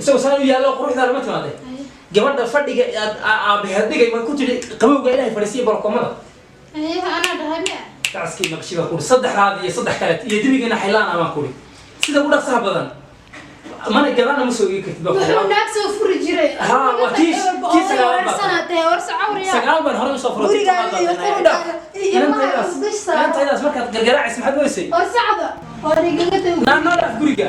isagoo saan u yaallo quruxda lama timaade gabadha fadhiga aabaheedhigay ma ku tiri qabowga ilaahay fadhiisiya balkoomada ana dhahay ma kaaskii naqshiga ku saddexaad iyo saddex kale iyo dibigina xaylaan ama ku sida u dhaqsaha badan mana gadana ma soo geeyay kadib wuxuu naag soo furi jiray waa kiis sanadee warsa cawriya sagaal baan hore soo furay intaas markaad gargaraacis maxaad weysay sacda horigaga tago naanada guriga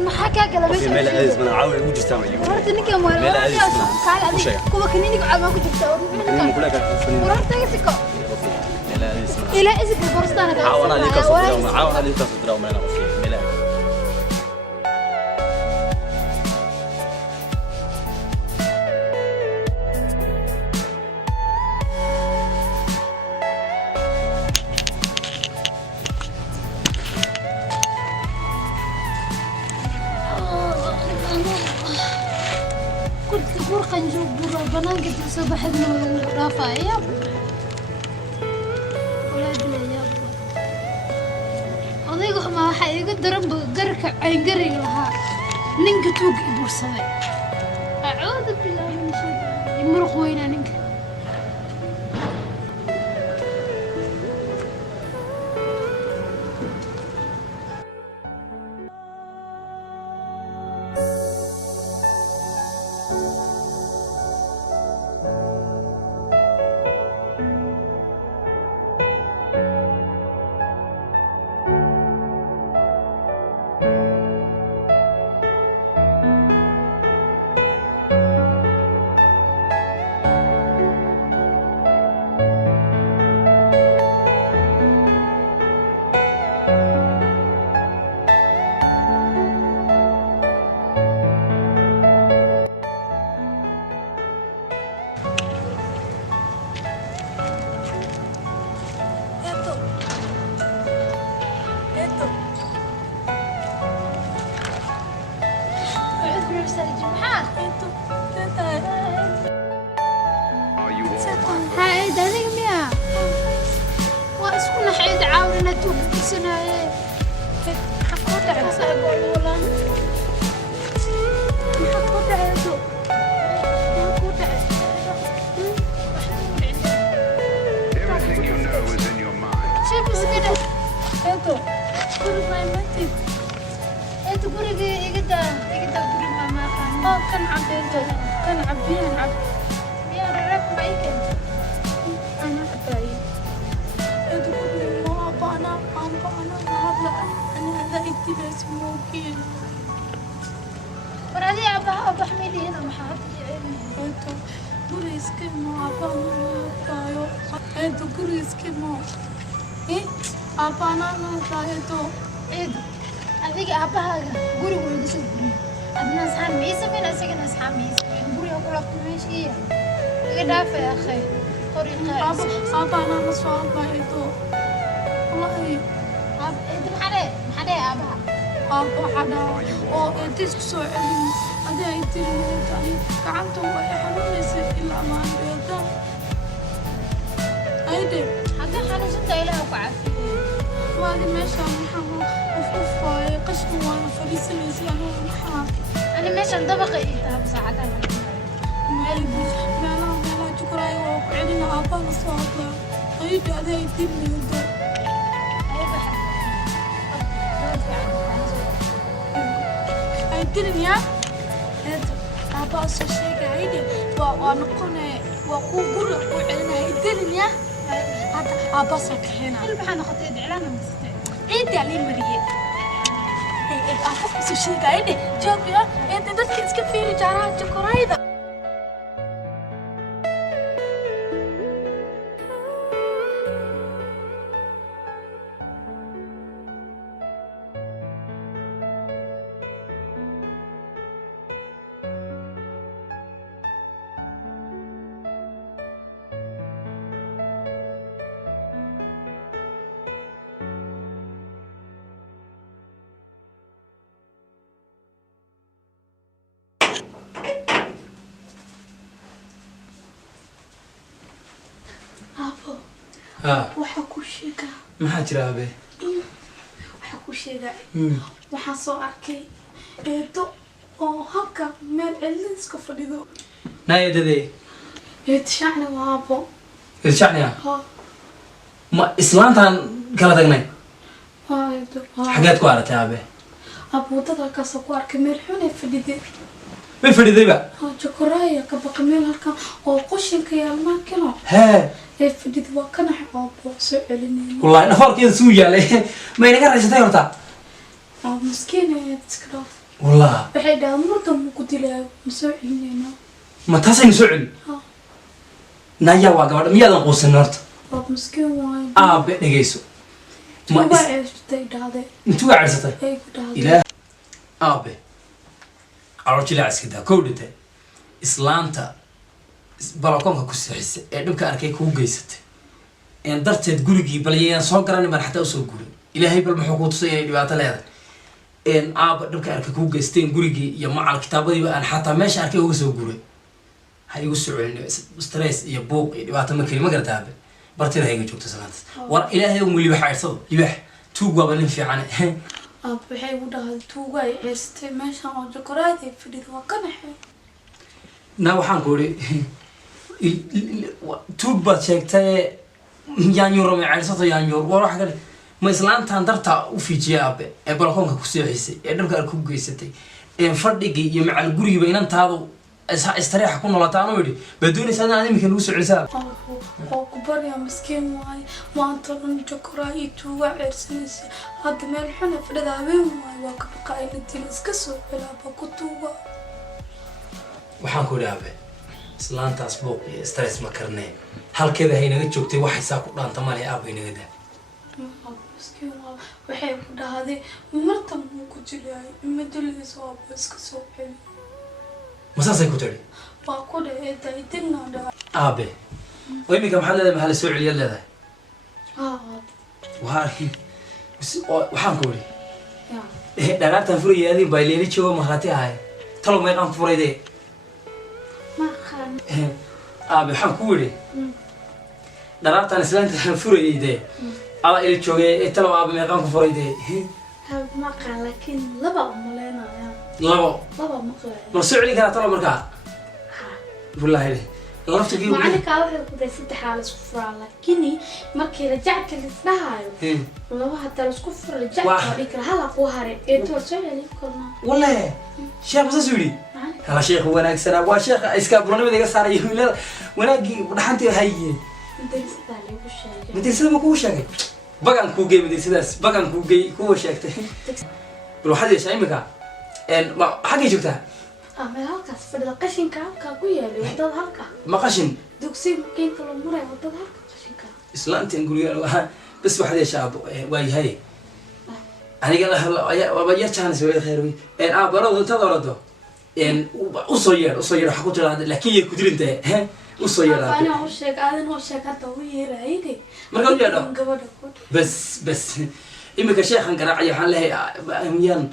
ما حكاك لا بس مال أزمة أنا عاوي وجه سامي ورحت نك مال أزمة كوبا كنيني قاعد ما كنت بتسوي ورحت تجسكو إلى إذا الفرصة عاونا ليك أصدر عاونا ليك أصدر وما أنا وفيه مال بنانك تصبح إنه رافعية ولا بلا يا أضيق ما حيقدر ضرب قرك عين قري لها نينك توق يبورصوي أعوذ بالله من الشيطان يمرق وينا نينك اسكيمو أبانا تايو إيدو كوري اسكيمو إيه أبانا تايو إيدو أديك أباها كوري ولدي شو كوري أدنى أصحاب ميسا من أسكن أصحاب ميسا كوري أقول لك ماشي إيه كدافع يا أخي طريق أبانا مسوى بايدو والله إيدو محدي أباها أبو حدا أو إنتيش سؤالي هذا يتم يعني كعنته ويحلو ليس إلا ما عنده أيدي هذا حلو جدا إلى وقعتي وهذه ماشى محمد وفوفا قشطة وأنا فريسة ليسيانو محمد أنا ماشى انطبق إيتها بساعتها مالا جكراي وقعدنا أبا نصواتنا أيدي هذا يتم يدو أيدي أيدي يا أبا سوشيك عيدي ونقول وقول وعنا يدلني هذا أبا سكحنا البحنا خطيت إعلانه مستعد عيدي عليه مريء أبا سوشيك عيدي جوبيا أنت دتك إسكفيري جارات جكرايدا waxaa ku sheegaa maxaa jira abe waxaa ku sheegaa waxaan soo arkay eedo oo halka meel celin iska fadhido naayadade eed shacni waa abo irshacniya ha ma islaantaan kala tagnay waa eedo xageed ku aragtay abe abuudada halkaasoo ku arkay meel xun ee fadhide may fadhidayba jokoraaya ka baqa meel halkan oo qushinka yaalmaa kino hee ee fadhida waa ka naxay abo soo celinayna wallahi dhafoorkeeda suu yaalay ma inaga raysatay horta miskiin ee iska dhaaf والله waxay murdo mu ku dilaa soo celinayna ma taasay soo celi naya waa gabadha miyaadan quusan horta waa miskiin waay aabe dhageyso ma isbitay dhaaday intuu gaacsatay ay ku dhaaday ilaa aabe arjila askida koodhite islaanta balakoonka ku sixisay ee dhibka arkay ku geysatay in darteed gurigii balyayaan soo garan mar xataa soo guuray ilaahay bal muxuu ku tusay inay dhibaato leedahay in aaba dhibka arkay ku geysteen gurigii iyo macal kitaabadiiba aan xataa meesha arkay uga soo guuray ha igu soo celin stress iyo buuq iyo dhibaato ma keli ma gartaabe bartida hayga joogto salaantas war ilaahay uu libax ayrsado libax tuug waa nin fiican waxay u dhahay tuuga ay ciirstay meeshan oo jokoraadi fadhido waa ka naxay na waxaan ku iri tuug baad sheegtay yaanyuur ma ciirsato yaanyuur war wax kale ma islaantaan darta u fiijiya aabe ee balkoonka ku seexisay ee dhabka ku geysatay ee fadhigii iyo macal gurigiiba inantaadu istariixa ku noolataan oo yidhi baa doonaysaa inaad iminka lagu soo celisaa oo ku barya miskiin waay maanta dhan jokoraa iyo tuuga ciirsanaysa hadda meel xun ee fadhida habeen waay waa ka baqaa ina dil iska soo celaaba ku tuuga waxaan ku idhi aabe islaantaas buuq iyo stress ma karnee halkeeda haynaga joogtay waxay saa ku dhaanta male aaba inaga daa miskiin waay waxay ku dhahday martan muu ku jilaay ima duleysa waaba iska soo celi masaasay ku tiri waa ku dhahee daydinna dhaa aabe oo iminka maxaad leedahay maxaa la soo celiyaad leedahay waxaan ku idhi dhagaartaan furaya adin baa leeli joogo mahrati ahay talow meeqaan ku furay dee aabe waxaan ku idhi dhagaartaan islaantaan furayay dee ala ili joogay talow aabe meeqaan ku furay dee maqaan laakiin laba umaleynaya labo laba maqlaya ma soo celin karaa talow markaa wallahi laftigii macalinka waxay ku day saddex xaal isku furaa laakiin markii rajacta la isdhahayo laba hadda la isku furo rajacta dhikra hala ku hare ee to soo celin karna wallahi sheekh musa suudi hala sheekh wanaagsan waa sheekh iska buranimada iga saaray wiilada wanaagii dhaxantii haye madrasada ma ku sheegay bagan ku geey madrasadaas bagan ku geey ku sheegtay bal waxaad yeeshay imika ma xagee joogtaa ama halkaas fadhida qashinka halka ku yaalo wadada halka ma qashin dugsiga makiinka loo maray wadada halka qashinka islaantan guriga bas waxaad yeeshaa waayahay aniga waa yar chance way khayr way barado intaad orado usoo yeedh waxa ku jira laakiin yay ku dirintahay usoo yeedh ana u sheeg aadan u sheeg hada u yeerayde marka u yeedho gabadha ku bas imika sheekhan garaacay waxaan leeyahay amyaan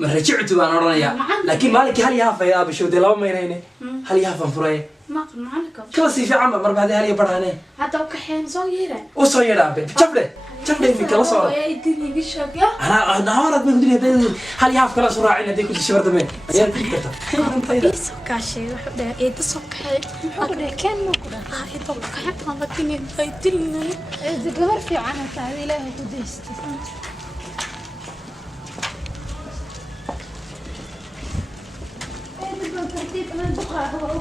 ma rajictu baan oranayaa laakiin maalinka hal yaha fayda bishowde laba maynayne hal yaha fan furay ma macalka kala si fiican mar baad hal yabaraane hada u ka xeen soo yeeray usoo yeedhabe jabde imika la soo ay idin sheegay أنا هارد من الدنيا ده هل يعرف كلا سرعة إن ديك الشيء برضه من أيام كذا كاشي وحده إيه تصقح وحده كان مقرا إيه تصقح ما بتني بيتلنا إذا قبر في عنا تعالي لا هديست إيه تبغى ترتيب أنا بقى هو